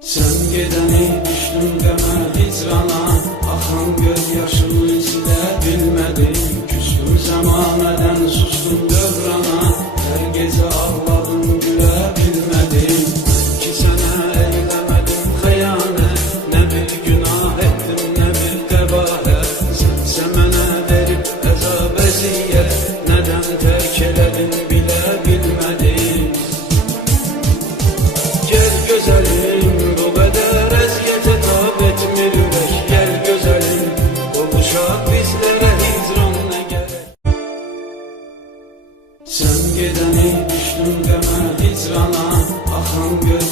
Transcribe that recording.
Sen gedəni düşdüm demə hicrana, axan göz yaşımı silə bilmədim. Küstüm zəmanədən, sustum dövrana, hər gecə ağladım, gülə bilmədim. Ki sənə eyləmədim xəyanət, nə bir günah etdim, nə bir qəbahət. Sənsə mənə verib əzab əziyyət, nədən tərk elədin bilə bilmədim. Gəl gözəlim, sen gedəni düşdüm demə hicrana, axan göz